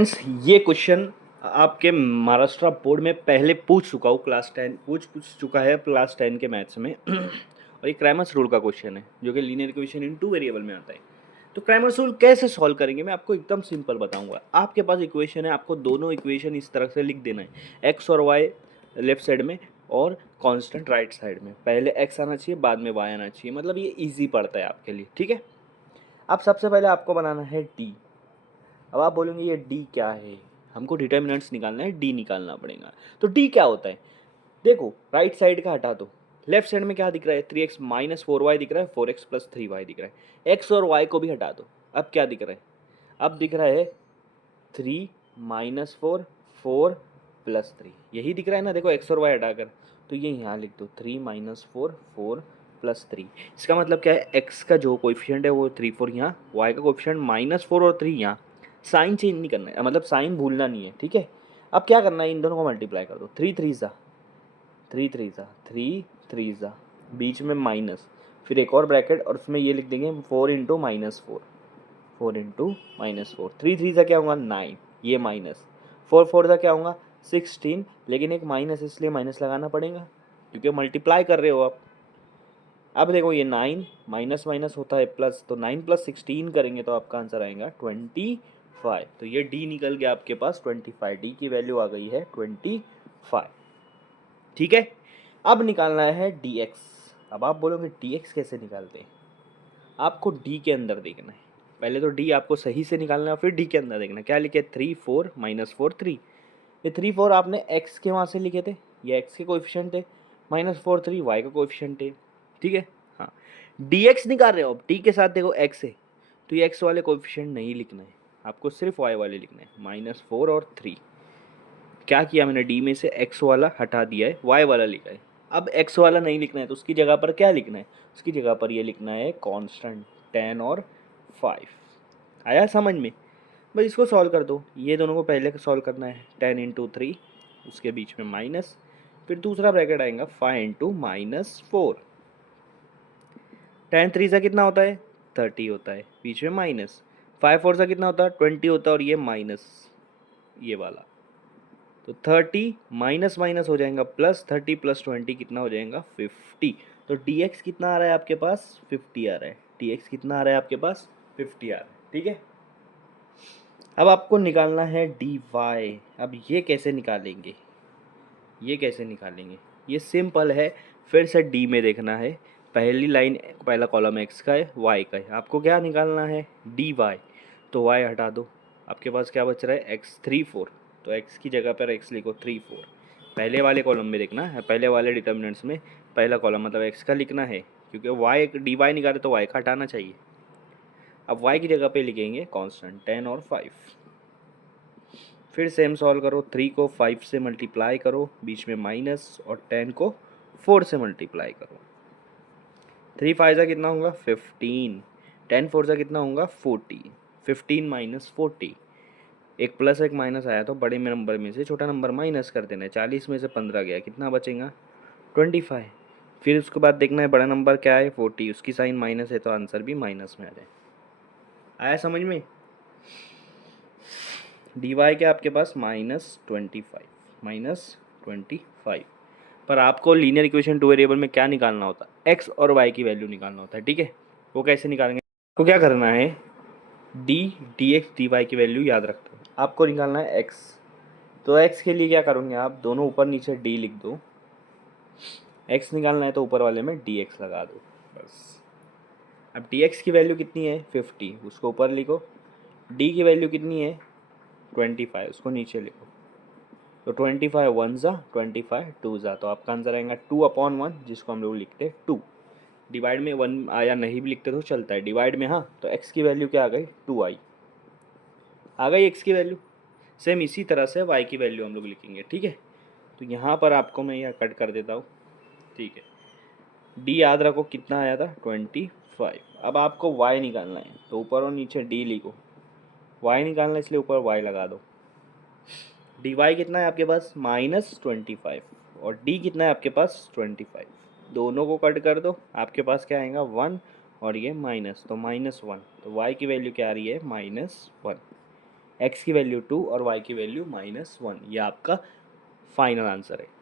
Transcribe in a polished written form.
Friends, ये question आपके Maharashtra board में पहले पूछ चुका हूँ। क्लास 10 पूछ चुका है क्लास 10 के मैथ्स में और ये क्रैमर्स रूल का क्वेश्चन है जो कि लीनियर इक्वेशन इन 2 वेरिएबल में आता है। तो क्रैमर्स रूल कैसे सॉल्व करेंगे मैं आपको एकदम सिंपल बताऊंगा। आपके पास इक्वेशन है, आपको दोनों इक्वेशन इस तरह से लिख देना है, एक्स और वाई लेफ्ट साइड में और कांस्टेंट राइट साइड में। पहले एक्स आना चाहिए, बाद में वाई आना चाहिए, मतलब ये ईजी पड़ता है आपके लिए। ठीक है, अब सबसे पहले आपको बनाना है डी। अब आप बोलेंगे ये डी क्या है, हमको डिटर्मिनेंट्स निकालना है, डी निकालना पड़ेगा। तो डी क्या होता है, देखो राइट साइड का हटा दो, लेफ्ट साइड में क्या दिख रहा है, 3x माइनस 4y दिख रहा है, 4x प्लस 3y दिख रहा है। x और y को भी हटा दो, अब क्या दिख रहा है, अब दिख रहा है 3 माइनस 4 4 प्लस 3, यही दिख रहा है ना। देखो x और y हटाकर, तो ये यहाँ लिख दो 3 माइनस 4 4 प्लस 3। इसका मतलब क्या है, x का जो कोएफिशिएंट है वो 3 4 यहाँ, y का कोएफिशिएंट माइनस 4 और 3 यहाँ। साइन चेंज नहीं करना है, मतलब साइन भूलना नहीं है। ठीक है, अब क्या करना है, इन दोनों को मल्टीप्लाई कर दो, 3 3 ज़ा 3 3 ज़ा 3 3 ज़ा, बीच में माइनस, फिर एक और ब्रैकेट और उसमें ये लिख देंगे 4 इंटू माइनस 4, 4 इंटू माइनस 4, 3 3 ज़ा क्या होगा 9, ये माइनस 4 4 ज़ा क्या होगा 16, लेकिन एक माइनस इसलिए माइनस लगाना पड़ेगा क्योंकि मल्टीप्लाई कर रहे हो आप। अब देखो ये 9 माइनस माइनस होता है प्लस, तो 9 प्लस 16 करेंगे तो आपका आंसर आएगा 25। तो ये डी निकल गया आपके पास 25, डी की वैल्यू आ गई है 25। ठीक है, अब निकालना है डी एक्स। अब आप बोलोगे डी एक्स कैसे निकालते हैं, आपको डी के अंदर देखना है। पहले तो डी आपको सही से निकालना है, फिर डी के अंदर देखना है। क्या लिखे, 3 4 माइनस 4 3, ये 3 4 आपने एक्स के वहाँ से लिखे थे, ये एक्स के कोएफिशिएंट थे, माइनस 4 3 वाई का कोएफिशिएंट है। ठीक है, हाँ डी एक्स निकाल रहे हो, अब डी के साथ देखो एक्स है, तो ये एक्स वाले कोएफिशिएंट नहीं लिखना है, आपको सिर्फ वाई वाले लिखना है, माइनस 4 और 3। क्या किया मैंने, डी में से एक्स वाला हटा दिया है, वाई वाला लिखा है। अब एक्स वाला नहीं लिखना है तो उसकी जगह पर क्या लिखना है, उसकी जगह पर ये लिखना है कांस्टेंट 10 और 5। आया समझ में, बस इसको सॉल्व कर दो। ये दोनों को पहले सॉल्व करना है, 10 इंटू 3, उसके बीच में माइनस, फिर दूसरा ब्रैकेट आएगा 5 इंटू माइनस 4, 10 3 सा कितना होता है 30 होता है, बीच में माइनस, 5 4 सा कितना होता है 20 होता है, और ये माइनस ये वाला, तो 30 माइनस माइनस हो जाएगा प्लस, 30 प्लस 20 कितना हो जाएगा 50। तो dx कितना आ रहा है आपके पास 50 आ रहा है, dx कितना आ रहा है आपके पास 50 आ रहा है। ठीक है, अब आपको निकालना है dy। अब ये कैसे निकालेंगे, ये कैसे निकालेंगे, ये सिंपल है, फिर से डी में देखना है, पहली लाइन पहला कॉलम एक्स का है, वाई का है, आपको क्या निकालना है डी वाई। तो वाई हटा दो, आपके पास क्या बच रहा है एक्स 3 4, तो एक्स की जगह पर एक्स लिखो 3 4। पहले वाले कॉलम में देखना है, पहले वाले डिटर्मिनेंट्स में पहला कॉलम मतलब एक्स का लिखना है, क्योंकि वाई डी वाई निकाले तो वाई का हटाना चाहिए। अब वाई की जगह पे लिखेंगे कांस्टेंट 10 और 5, फिर सेम सॉल्व करो, 3 को 5 से मल्टीप्लाई करो, बीच में माइनस, और 10 को 4 से मल्टीप्लाई करो, 3 5 सा कितना होगा 15, 10 4 सा कितना होगा 40, 15 माइनस 40, एक प्लस एक माइनस आया तो बड़े में नंबर में से छोटा नंबर माइनस कर देना है, 40 में से 15 गया, कितना बचेगा 25। फिर उसके बाद देखना है बड़ा नंबर क्या है 40, उसकी साइन माइनस है तो आंसर भी माइनस में आ जाए। आया समझ में, डी वाई के आपके पास -25 पर आपको लीनियर इक्वेशन 2 वेरिएबल में क्या निकालना होता है, एक्स और वाई की वैल्यू निकालना होता है। ठीक है, वो कैसे निकालेंगे, आपको क्या करना है, डी एक्स डी वाई की वैल्यू याद रखते हो, आपको निकालना है एक्स। तो एक्स के लिए क्या करोगे आप, दोनों ऊपर नीचे डी लिख दो, एक्स निकालना है तो ऊपर वाले में डी एक्स लगा दो बस। अब डी एक्स की वैल्यू कितनी है 50, उसको ऊपर लिखो, डी की वैल्यू कितनी है 25, उसको नीचे लिखो, तो 25 1 ज़ा 25 2 ज़ा, तो आपका आंसर आएगा 2/1, जिसको हम लोग लिखते हैं 2। डिवाइड में 1 आया नहीं भी लिखते तो चलता है, डिवाइड में हाँ, तो x की वैल्यू क्या आ गई 2 आई, आ गई x की वैल्यू। सेम इसी तरह से y की वैल्यू हम लोग लिखेंगे। ठीक है, तो यहाँ पर आपको मैं यह कट कर देता हूँ। ठीक है, d याद रखो कितना आया था 25। अब आपको y निकालना है तो ऊपर और नीचे d लिखो, y निकालना है इसलिए ऊपर y लगा दो। डी वाई कितना है आपके पास -25, और डी कितना है आपके पास 25, दोनों को कट कर दो, आपके पास क्या आएगा 1, और ये माइनस, तो -1, तो y की वैल्यू क्या आ रही है -1। x की वैल्यू 2 और y की वैल्यू -1। ये आपका फाइनल आंसर है।